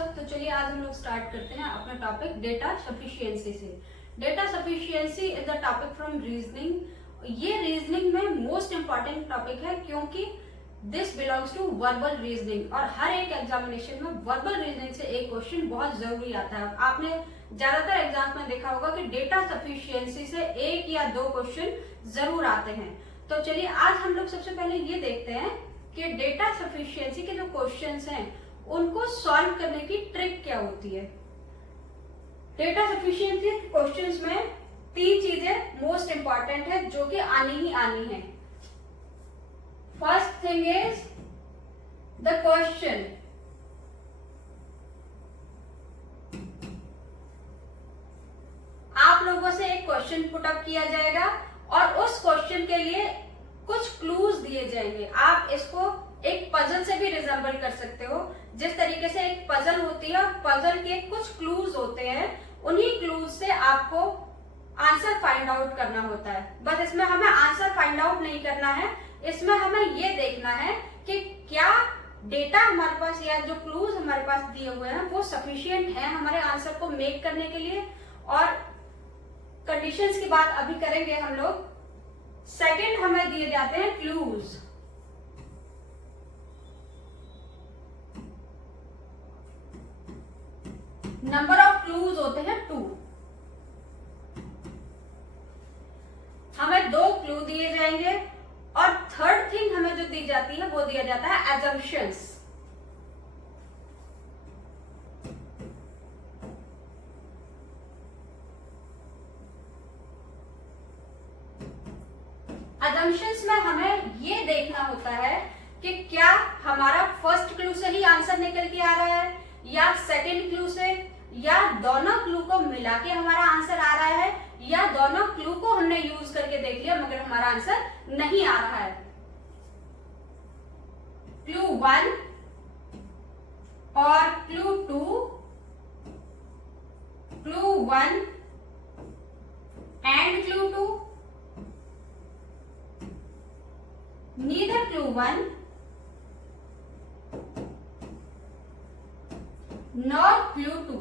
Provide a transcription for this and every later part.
सब। तो चलिए आज हम लोग स्टार्ट करते हैं अपना टॉपिक डेटा सफिशिएंसी से। Data sufficiency is the topic from reasoning. ये रीजनिंग में मोस्ट इंपॉर्टेंट टॉपिक है क्योंकि this belongs to verbal reasoning और हर एक एग्जामिनेशन में वर्बल रीजनिंग से एक क्वेश्चन बहुत जरूरी आता है। आपने ज्यादातर एग्जाम में देखा होगा कि डेटा सफिशिएंसी से एक या दो क्वेश्चन जरूर आते हैं। तो चलिए आज हम लोग सबसे पहले ये देखते हैं कि डेटा सफिशिएंसी के जो क्वेश्चंस हैं उनको सॉल्व करने की ट्रिक क्या होती है। डेटा सफिशिएंसी क्वेश्चंस में तीन चीजें मोस्ट इंपॉर्टेंट है जो कि आनी ही आनी है। First thing is the question. आप लोगों से एक क्वेश्चन पुट अप किया जाएगा और उस क्वेश्चन के लिए कुछ क्लूज दिए जाएंगे। आप इसको एक पजल से भी रिजेंबल कर सकते हो। जिस तरीके से एक पजल होती है और पजल के कुछ क्लूज होते हैं, उन्हीं क्लूज से आपको आंसर फाइंड आउट करना होता है। बस इसमें हमें आंसर फाइंड आउट नहीं करना है, इसमें हमें ये देखना है कि क्या डेटा हमारे पास या जो क्लूज हमारे पास दिए हुए हैं वो सफिशिएंट है हमारे आंसर को मेक करने के लिए। और कंडीशंस की बात अभी करेंगे हम लोग। सेकंड हमें दिए जाते हैं क्लूज। नंबर ऑफ क्लूज होते हैं 2। हमें 2 क्लू दिए जाएंगे और थर्ड थिंग हमें जो दी जाती है वो दिया जाता है assumptions। assumptions में हमें ये देखना होता है कि क्या हमारा फर्स्ट क्लू से ही आंसर निकल के आ रहा है या सेकंड क्लू से, या दोनों क्लू को मिला के हमारा आंसर आ रहा है, या दोनों क्लू को हमने यूज करके देख लिया मगर हमारा आंसर नहीं आ रहा है। क्लू 1 और clue 2, clue 1 and clue 2, neither clue 1 nor clue 2।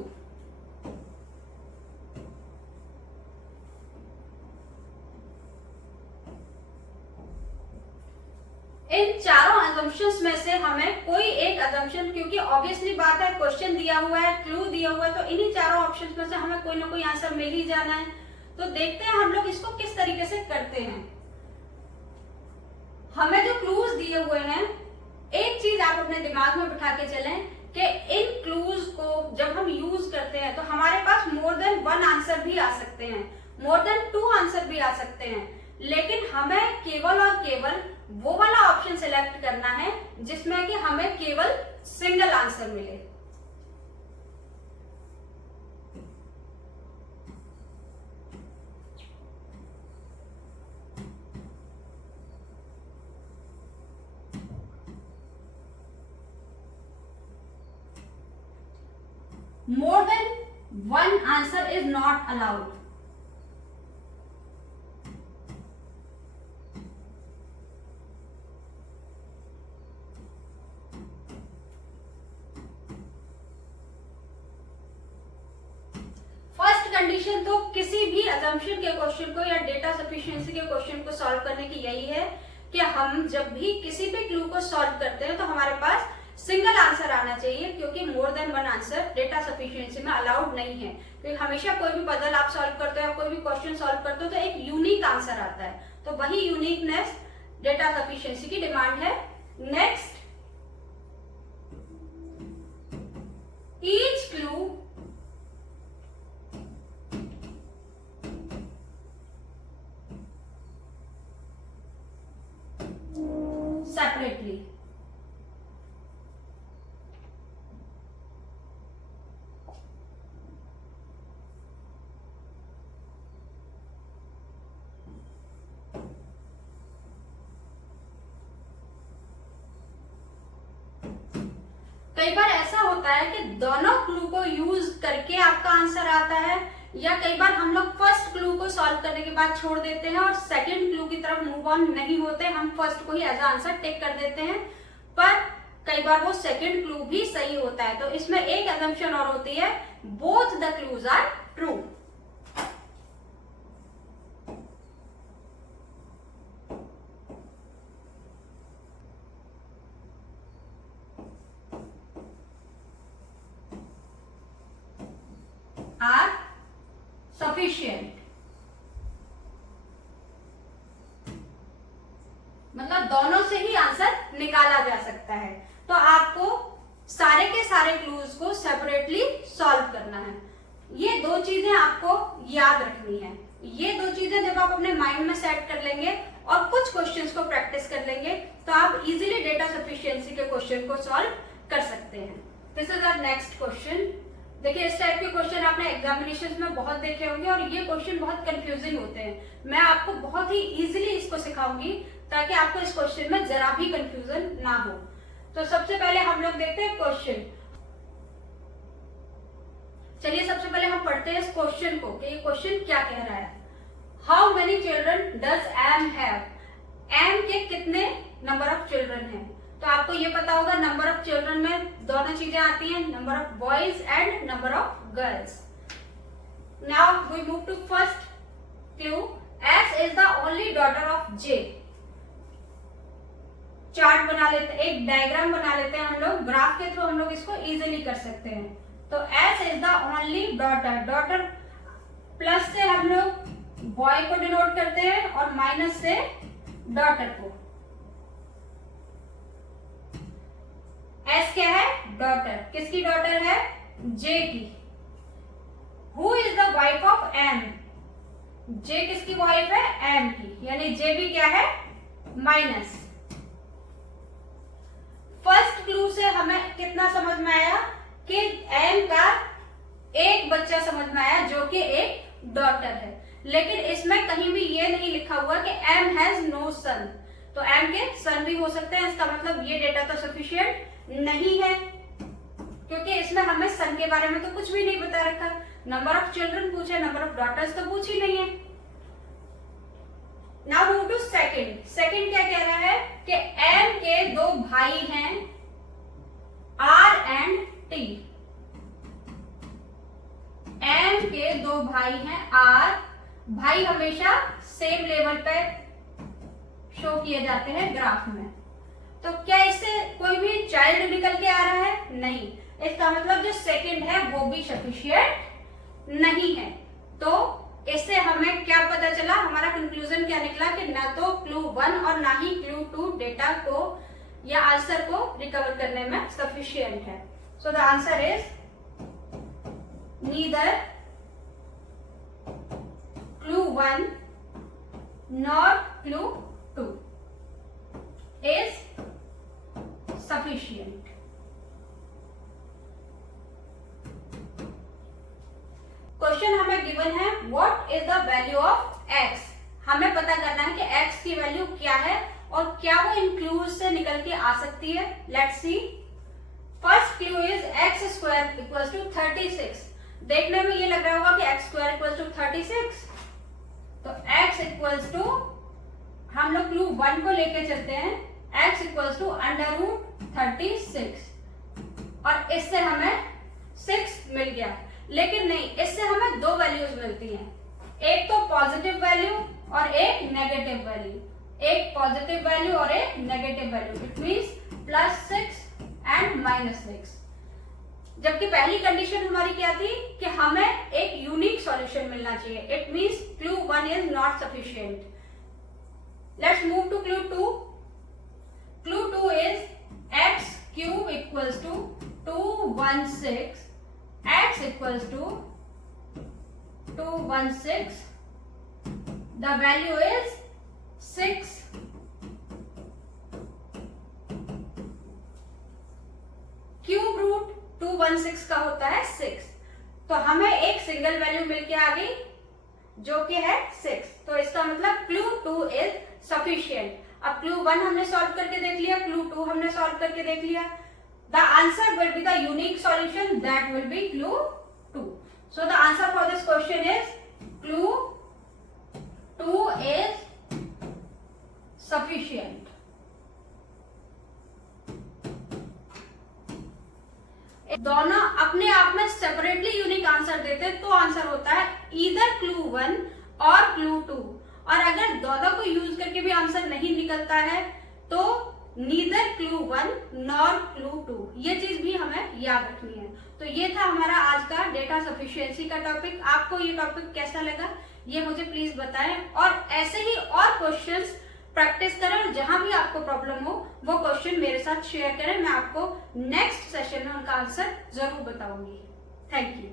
इन चारों assumptions में से हमें कोई एक assumption, क्योंकि ऑब्वियसली बात है क्वेश्चन दिया हुआ है, क्लू दिया हुआ है, तो इन्हीं चारों ऑप्शंस में से हमें कोई ना कोई आंसर मिल ही जाना है। तो देखते हैं हम लोग इसको किस तरीके से करते हैं। हमें जो क्लूज दिए हुए हैं, एक चीज आप अपने दिमाग में बिठा के चलें कि इन क्लूज को जब हम यूज करते हैं तो हमारे पास मोर देन 1 आंसर भी आ सकते हैं, मोर देन 2 आंसर भी आ सकते हैं, लेकिन हमें केवल और केवल वो वाला ऑप्शन सिलेक्ट करना है जिसमें कि हमें केवल सिंगल आंसर मिले। More than 1 answer is not allowed. First condition तो किसी भी assumption के क्वेश्चन को या डेटा सफिशिएंसी के क्वेश्चन को सॉल्व करने की यही है कि हम जब भी किसी भी क्लू को सॉल्व करते हैं तो हमारे पास सिंगल आंसर आना चाहिए, क्योंकि more than 1 answer data sufficiency में अलाउड नहीं है। क्योंकि हमेशा कोई भी पजल आप सॉल्व करते हो या कोई भी क्वेश्चन सॉल्व करते हो तो एक यूनिक आंसर आता है, तो वही यूनिकनेस डेटा सफिशिएंसी की डिमांड है। Next, each clue separately. कई बार ऐसा होता है कि दोनों क्लू को यूज करके आपका आंसर आता है, या कई बार हम लोग फर्स्ट क्लू को सॉल्व करने के बाद छोड़ देते हैं और सेकंड क्लू की तरफ मूव ऑन नहीं होते, हम फर्स्ट को ही एज आंसर टेक कर देते हैं। पर कई बार वो सेकंड क्लू भी सही होता है। तो इसमें एक assumption और होती है, both the clues are true. Are sufficient, मतलब दोनों से ही आंसर निकाला जा सकता है। तो आपको सारे के सारे क्लूज को सेपरेटली सॉल्व करना है। ये दो चीजें आपको याद रखनी है। ये दो चीजें जब आप अपने माइंड में सेट कर लेंगे और कुछ क्वेश्चंस को प्रैक्टिस कर लेंगे तो आप इजीली डेटा सफिशिएंसी के क्वेश्चन को सॉल्व कर सकते हैं। This is our next question. देखिए, इस टाइप के क्वेश्चन आपने एग्जामिनेशन में बहुत देखे होंगे और ये क्वेश्चन बहुत कंफ्यूजिंग होते हैं। मैं आपको बहुत ही इजीली इसको सिखाऊंगी ताकि आपको इस क्वेश्चन में जरा भी कंफ्यूजन ना हो। तो सबसे पहले हम लोग देखते हैं क्वेश्चन। चलिए सबसे पहले हम पढ़ते हैं इस क्वेश्चन को कि ये क्वेश्चन क्या कह रहा है। How many children does M have? M के कितने नंबर ऑफ चिल्ड्रन हैं? तो आपको ये पता होगा नंबर ऑफ चिल्ड्रन में दोनों चीजें आती हैं, number of boys and number of girls. Now we move to first clue, S is the only daughter of J. Chart बना लेते हैं, एक डायग्राम बना लेते हैं हम लोग, ग्राफ के थ्रू हम लोग इसको इजीली कर सकते हैं। तो S is the only daughter, daughter plus से हम लोग बॉय को डिनोट करते हैं और माइनस से डॉटर को। एस क्या है? डॉटर। किसकी डॉटर है? जे की। Who is the wife of M? J किसकी वाइफ है? एम की, यानी जे भी क्या है? माइनस। फर्स्ट क्लू से हमें कितना समझ में आया कि एम का एक बच्चा समझ में आया जो कि एक डॉटर है, लेकिन इसमें कहीं भी ये नहीं लिखा हुआ कि एम हैज नो सन। तो एम के सन भी हो सकते हैं, इसका मतलब ये डेटा तो सफिशिएंट नहीं है क्योंकि इसमें हमें सन के बारे में तो कुछ भी नहीं बता रखा। नंबर ऑफ चिल्ड्रन पूछे, नंबर ऑफ डॉटर्स तो पूछ ही नहीं है। Now move to second. Second क्या कह रहा है कि एम के दो भाई हैं, आर एंड टी। एम के दो भाई हैं आर, भाई हमेशा सेम लेवल पे शो किए जाते हैं ग्राफ में। तो क्या इससे कोई भी चाइल्ड निकल के आ रहा है? नहीं। इसका मतलब जो सेकंड है वो भी सफिशिएंट नहीं है। तो इससे हमें क्या पता चला, हमारा कंक्लूजन क्या निकला कि ना तो क्लू 1 और ना ही क्लू 2 डेटा को या आंसर को रिकवर करने में सफिशिएंट है। So the answer is neither clue 1 nor clue 2 is sufficient. Question हमें गिवन है what is the value of x. हमें पता करना है कि एक्स की वैल्यू क्या है और क्या वो इन क्लूज से निकल के आ सकती है। Let's see. First clue is X square equals to 36। देखने में ये लग रहा होगा कि एक्स स्क्वायर इक्वल्स टू 36। तो एक्स इक्वल्स टू, हम लोग क्लू 1 को लेके चलते हैं, एक्स इक्वल्स टू √36 और इससे हमें 6 मिल गया। लेकिन नहीं, इससे हमें दो वैल्यूज मिलती हैं, एक तो पॉजिटिव वैल्यू और एक नेगेटिव वैल्यू। एक पॉजिटिव वैल्यू और एक negative value, it means +6 and -6। जबकि पहली कंडीशन हमारी क्या थी कि हमें एक यूनिक सॉल्यूशन मिलना चाहिए। It means clue 1 is not sufficient. Let's move to clue 2। Clue 2 is x³ equals to 216, x equals to 216, the value is 6। Cube root 216 का होता है 6। तो हमें एक सिंगल वैल्यू मिलके आ गई जो कि है 6। तो इसका मतलब क्लू 2 इज सफिशिएंट। अब क्लू 1 हमने सॉल्व करके देख लिया, क्लू 2 हमने सॉल्व करके देख लिया। The answer will be the unique solution, that will be clue 2. So the answer for this question is clue 2 is sufficient. दोनों अपने आप में सेपरेटली यूनिक आंसर देते तो आंसर होता है ईदर क्लू 1 और क्लू 2। और अगर दोनों को यूज करके भी आंसर नहीं निकलता है तो नीदर क्लू 1 नॉर क्लू 2, ये चीज भी हमें याद रखनी है। तो ये था हमारा आज का डेटा सफिशिएंसी का टॉपिक। आपको ये टॉपिक कैसा लगा ये मुझे प्लीज बताएं, और ऐसे ही और क्वेश्चंस प्रैक्टिस करें, और जहां भी आपको प्रॉब्लम हो वो क्वेश्चन मेरे साथ शेयर करें, मैं आपको नेक्स्ट सेशन में उनका आंसर जरूर बताऊंगी। Thank you.